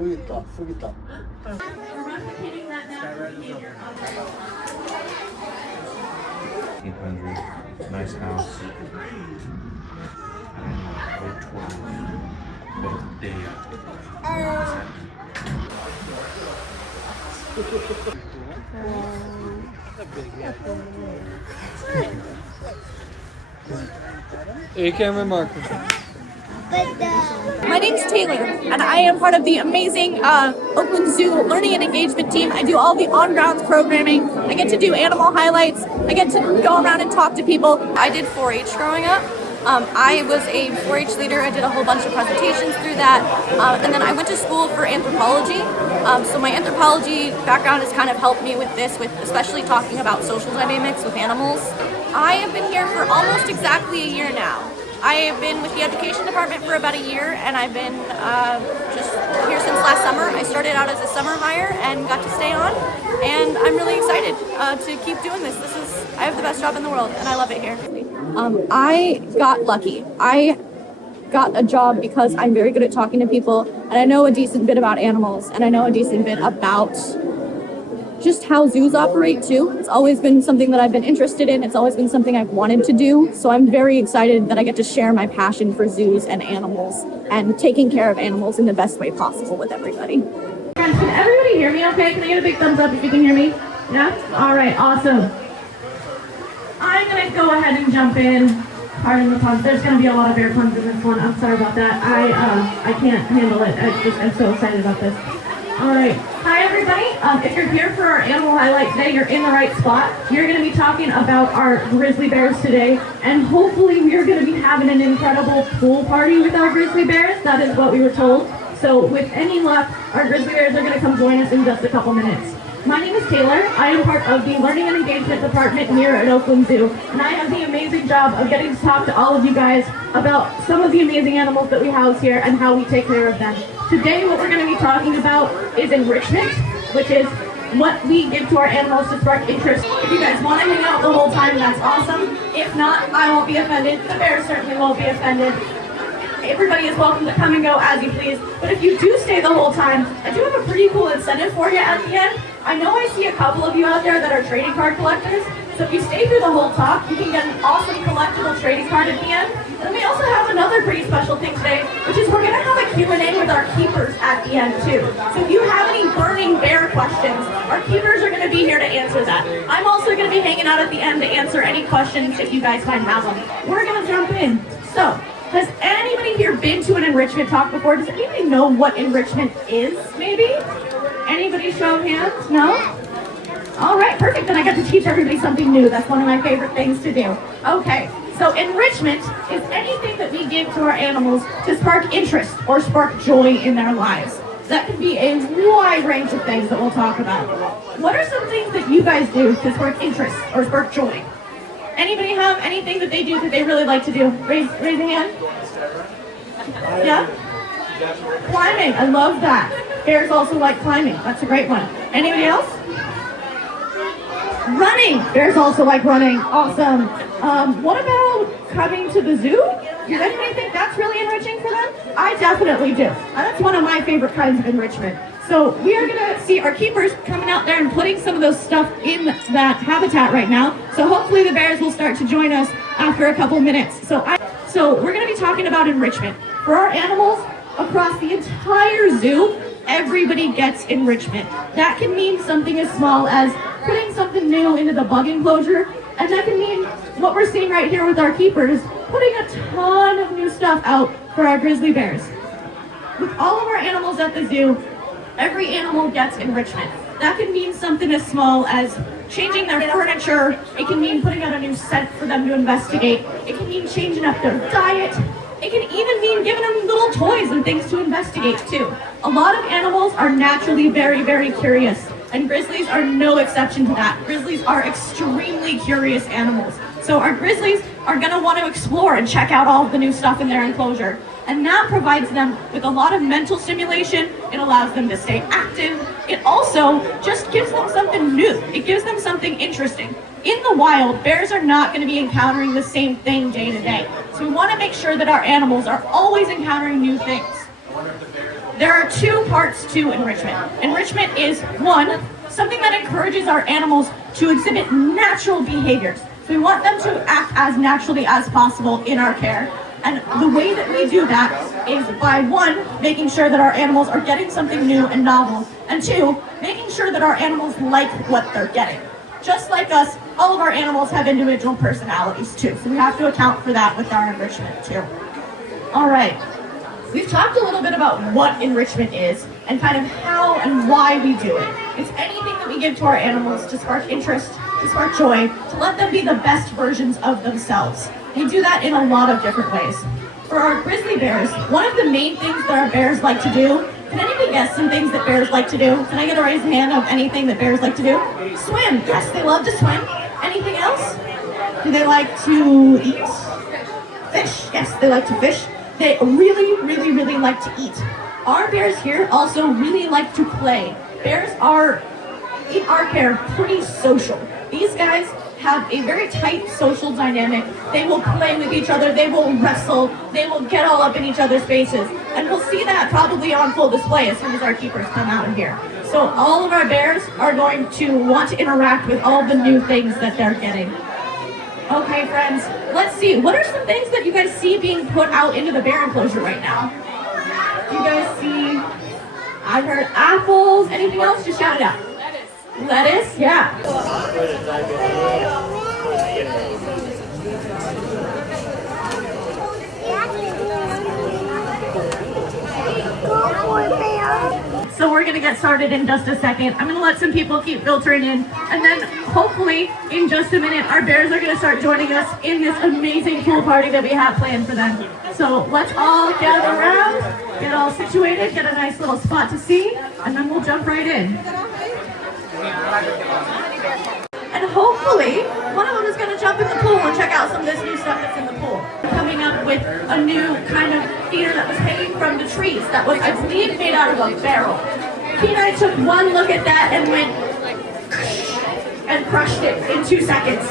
여기 있다. 여기 있다. $800. Nice house. Road 12. Road day. camera marker. My name's Taylor, and I am part of the amazing Oakland Zoo Learning and Engagement team. I do all the on-grounds programming. I get to do animal highlights. I get to go around and talk to people. I did 4-H growing up. I was a 4-H leader. I did a whole bunch of presentations through that. And then I went to school for anthropology. So my anthropology background has kind of helped me with this, with especially talking about social dynamics with animals. I have been here for almost exactly a year now. I have been with the education department for about a year, and I've been just here since last summer. I started out as a summer hire and got to stay on, and I'm really excited to keep doing this. I have the best job in the world, and I love it here. I got lucky. I got a job because I'm very good at talking to people, and I know a decent bit about animals, and I know a decent bit about just how zoos operate too. It's always been something that I've been interested in. It's always been something I've wanted to do. So I'm very excited that I get to share my passion for zoos and animals and taking care of animals in the best way possible with everybody. Can everybody hear me okay? Can I get a big thumbs up if you can hear me? Yeah? All right, awesome. I'm gonna go ahead and jump in. Pardon the puns. There's gonna be a lot of bear puns in this one. I'm sorry about that. I can't handle it. I'm so excited about this. All right. Hi, everybody. If you're here for our animal highlight today, you're in the right spot. You're going to be talking about our grizzly bears today, and hopefully we're going to be having an incredible pool party with our grizzly bears. That is what we were told. So with any luck, our grizzly bears are going to come join us in just a couple minutes. My name is Taylor. I am part of the Learning and Engagement Department here at Oakland Zoo, and I have the amazing job of getting to talk to all of you guys about some of the amazing animals that we house here and how we take care of them. Today, what we're going to be talking about is enrichment, which is what we give to our animals to spark interest. If you guys want to hang out the whole time, that's awesome. If not, I won't be offended. The bears certainly won't be offended. Everybody is welcome to come and go as you please. But if you do stay the whole time, I do have a pretty cool incentive for you at the end. I know I see a couple of you out there that are trading card collectors. So if you stay through the whole talk, you can get an awesome collectible trading card at the end. And we also have another pretty special thing today, which is we're going to have a Q&A with our keepers at the end too. So if you have any burning bear questions, our keepers are going to be here to answer that. I'm also going to be hanging out at the end to answer any questions if you guys might have them. We're going to jump in. So, has anybody here been to an enrichment talk before? Does anybody know what enrichment is, maybe? Anybody show of hands? No? All right, perfect. Then I got to teach everybody something new. That's one of my favorite things to do. Okay, so enrichment is anything that we give to our animals to spark interest or spark joy in their lives. That can be a wide range of things that we'll talk about. What are some things that you guys do to spark interest or spark joy? Anybody have anything that they do that they really like to do? Raise a hand. Yeah? Climbing. I love that. Bears also like climbing. That's a great one. Anybody else? Running. Bears also like running. Awesome. What about coming to the zoo? Does anybody think that's really enriching for them? I definitely do. That's one of my favorite kinds of enrichment. So we are going to see our keepers coming out there and putting some of those stuff in that habitat right now. So hopefully the bears will start to join us after a couple minutes. So we're going to be talking about enrichment. For our animals across the entire zoo, everybody gets enrichment. That can mean something as small as putting something new into the bug enclosure, and that can mean what we're seeing right here with our keepers, putting a ton of new stuff out for our grizzly bears. With all of our animals at the zoo, every animal gets enrichment. That can mean something as small as changing their furniture. It can mean putting out a new scent for them to investigate. It can mean changing up their diet. It can even mean giving them little toys and things to investigate too. A lot of animals are naturally very, very curious, and grizzlies are no exception to that. Grizzlies are extremely curious animals. So our grizzlies are gonna want to explore and check out all of the new stuff in their enclosure. And that provides them with a lot of mental stimulation. It allows them to stay active. It also just gives them something new. It gives them something interesting. In the wild, bears are not going to be encountering the same thing day to day. So we want to make sure that our animals are always encountering new things. There are two parts to enrichment. Enrichment is, one, something that encourages our animals to exhibit natural behaviors. So we want them to act as naturally as possible in our care. And the way that we do that is by, one, making sure that our animals are getting something new and novel, and two, making sure that our animals like what they're getting. Just like us, all of our animals have individual personalities too, so we have to account for that with our enrichment too. All right, we've talked a little bit about what enrichment is and kind of how and why we do it. It's anything that we give to our animals to spark interest, to spark joy, to let them be the best versions of themselves. We do that in a lot of different ways. For our grizzly bears, one of the main things that our bears like to do, can anybody guess some things that bears like to do? Can I get a raised hand of anything that bears like to do? Swim, yes, they love to swim. Anything else? Do they like to eat? Fish, yes, they like to fish. They really like to eat. Our bears here also really like to play. Bears are, in our care, pretty social. These guys have a very tight social dynamic. They will play with each other, they will wrestle, they will get all up in each other's faces. And we'll see that probably on full display as soon as our keepers come out of here. So all of our bears are going to want to interact with all the new things that they're getting. Okay, friends, let's see. What are some things that you guys see being put out into the bear enclosure right now? Do you guys see, I heard apples, anything else? Just shout it out. Lettuce, yeah. So we're gonna get started in just a second. I'm gonna let some people keep filtering in, and then hopefully in just a minute, our bears are gonna start joining us in this amazing pool party that we have planned for them. So let's all gather around, get all situated, get a nice little spot to see, and then we'll jump right in. And hopefully, one of them is going to jump in the pool and check out some of this new stuff that's in the pool. We're coming up with a new kind of feeder that was hanging from the trees that was, I believe, made out of a barrel. Kenai took one look at that and went and crushed it in 2 seconds.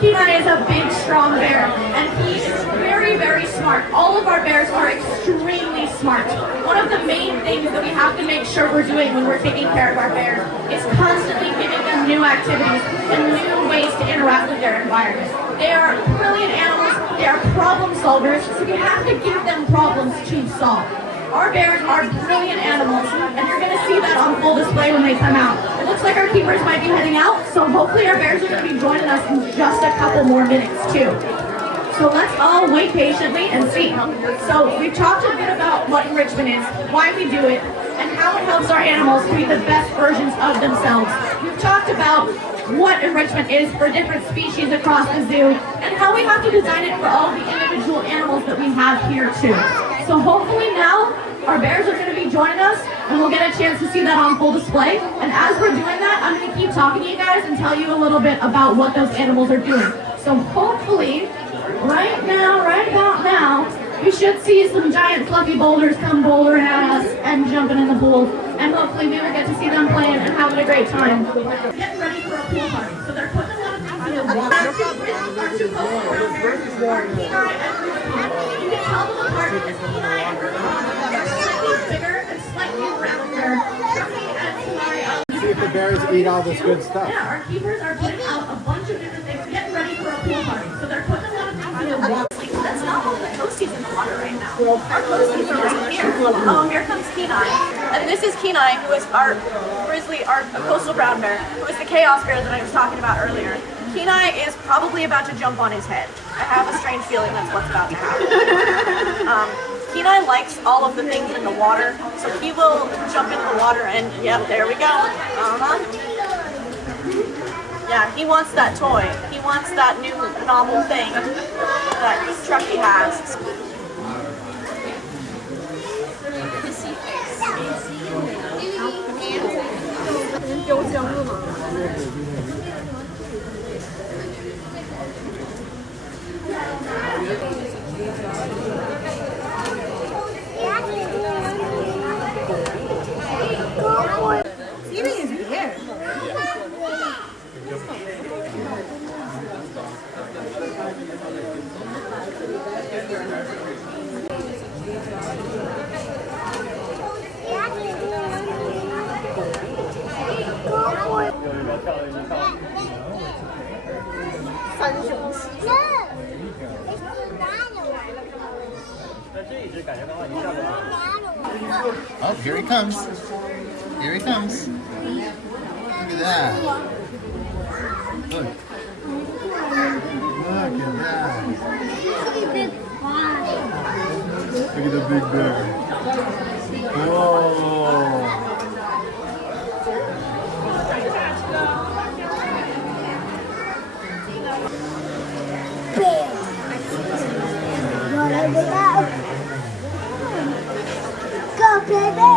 Kenai is a big, strong bear, and he is very smart. All of our bears are extremely smart. One of the main things that we have to make sure we're doing when we're taking care of our bears is constantly giving them new activities and new ways to interact with their environment. They are brilliant animals, they are problem solvers, so we have to give them problems to solve. Our bears are brilliant animals, and you're going to see that on full display when they come out. It looks like our keepers might be heading out, so hopefully our bears are going to be joining us in just a couple more minutes too. So let's all wait patiently and see. So we've talked a bit about what enrichment is, why we do it, and how it helps our animals to be the best versions of themselves. We've talked about what enrichment is for different species across the zoo, and how we have to design it for all the individual animals that we have here too. So hopefully now, our bears are going to be joining us, and we'll get a chance to see that on full display. And as we're doing that, I'm going to keep talking to you guys and tell you a little bit about what those animals are doing. So hopefully, right about now, we should see some giant fluffy boulders come bouldering at us and jumping in the pool. And hopefully we will get to see them playing and having a great time. Getting ready for a pool party. So they're putting a lot of things in the water. Our two coastal brown bears are Kenai and Ursus. You can tell them apart because Kenai and Ursus are slightly bigger and slightly rounder. See if the bears eat all this good stuff. Yeah, our keepers are putting out a bunch of different things, getting ready for a pool party. So they're putting a lot of things in the water. That's not all the toasties in the water right now. Our toasties are right here. Oh, here comes Kenai. And this is Kenai, who is our grizzly, our coastal brown bear, who is the chaos bear that I was talking about earlier. Kenai is probably about to jump on his head. I have a strange feeling that's what's about to happen. Kenai likes all of the things in the water, so he will jump into the water and, yep, there we go. Yeah, he wants that toy. He wants that new novel thing that Truckee has. Oh, here he comes. Here he comes. Look at that. Look. Look at that. Look at the big bear. Whoa. Go, baby!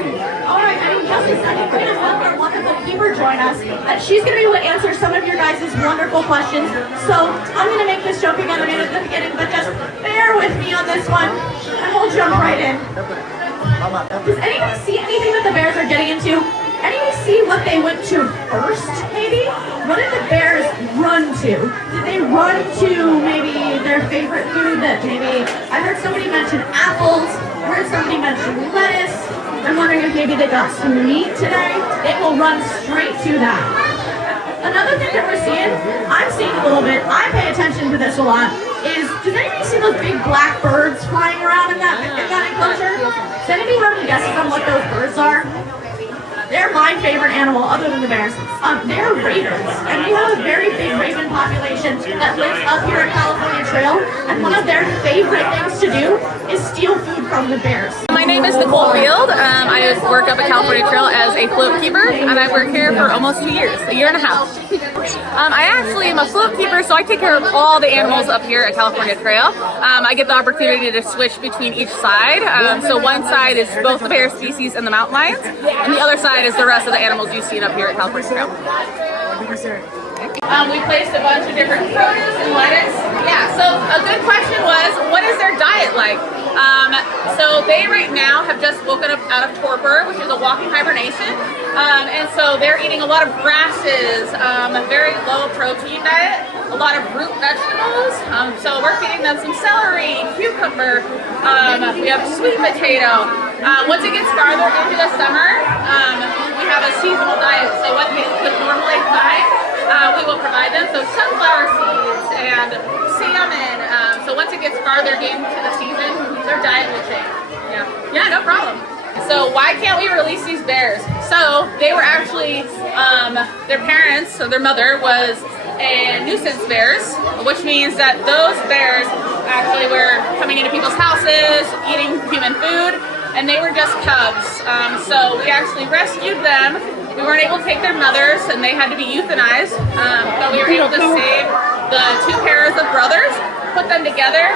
Alright, I mean, just a second, we're going to have our wonderful keeper join us, and she's going to be able to answer some of your guys' wonderful questions. So, I'm going to make this joke again at the beginning, but just bear with me on this one, and we'll jump right in. Does anybody see anything that the bears are getting into? Anybody see what they went to first, maybe? What did the bears run to? Did they run to maybe their favorite food that maybe, I heard somebody mention apples, I heard somebody mention lettuce. I'm wondering if maybe they got some meat today. They will run straight to that. Another thing that we're seeing, I'm seeing a little bit, I pay attention to this a lot, is, does anybody see those big black birds flying around in that enclosure? Does anybody have any guesses on what those birds are? They're my favorite animal, other than the bears. They're ravens, and we have a very big raven population that lives up here at California Trail, and one of their favorite things to do is steal food from the bears. My name is Nicole Field. I work up at California Trail as a float keeper, and I work here for almost 2 years, a year and a half. I actually am a float keeper, so I take care of all the animals up here at California Trail. I get the opportunity to switch between each side. So one side is both the bear species and the mountain lions, and the other side is the rest of the animals you see up here at California Trail. We placed a bunch of different produce and lettuce. Yeah, so a good question was, what is their diet like? So they right now have just woken up out of torpor, which is a walking hibernation. And so they're eating a lot of grasses, a very low protein diet, a lot of root vegetables. So we're feeding them some celery, cucumber, we have sweet potato. Once it gets farther into the summer, we have a seasonal diet. So what they would normally find, we will provide them. So sunflower seeds and salmon. So once it gets farther into the season, their diet will change. Yeah, no problem. So why can't we release these bears? So they were actually, their parents, so their mother was a nuisance bears, which means that those bears actually were coming into people's houses, eating human food, and they were just cubs. So we actually rescued them. We weren't able to take their mothers, and they had to be euthanized, but we were able to save the 2 pairs of brothers, put them together,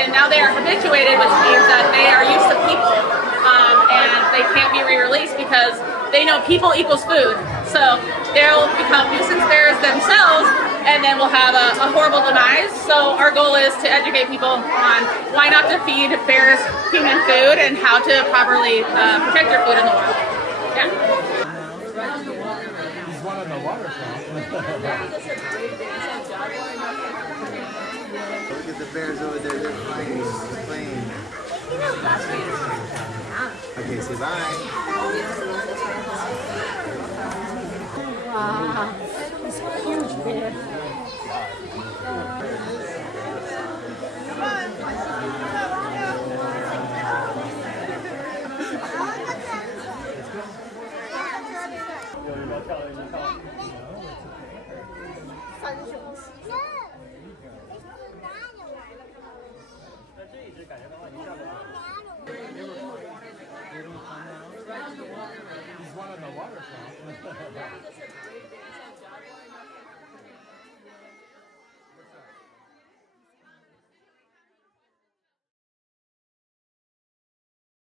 and now they are habituated, which means that they are used to people, and they can't be re-released because they know people equals food. So they'll become nuisance bears themselves, and then we'll have a horrible demise. So our goal is to educate people on why not to feed bears human food and how to properly protect their food in the wild. Yeah. He's one on the waterfront. Look at the bears over there. They're playing. Okay, say bye. Wow, it's a huge bear. He's one on the waterfront.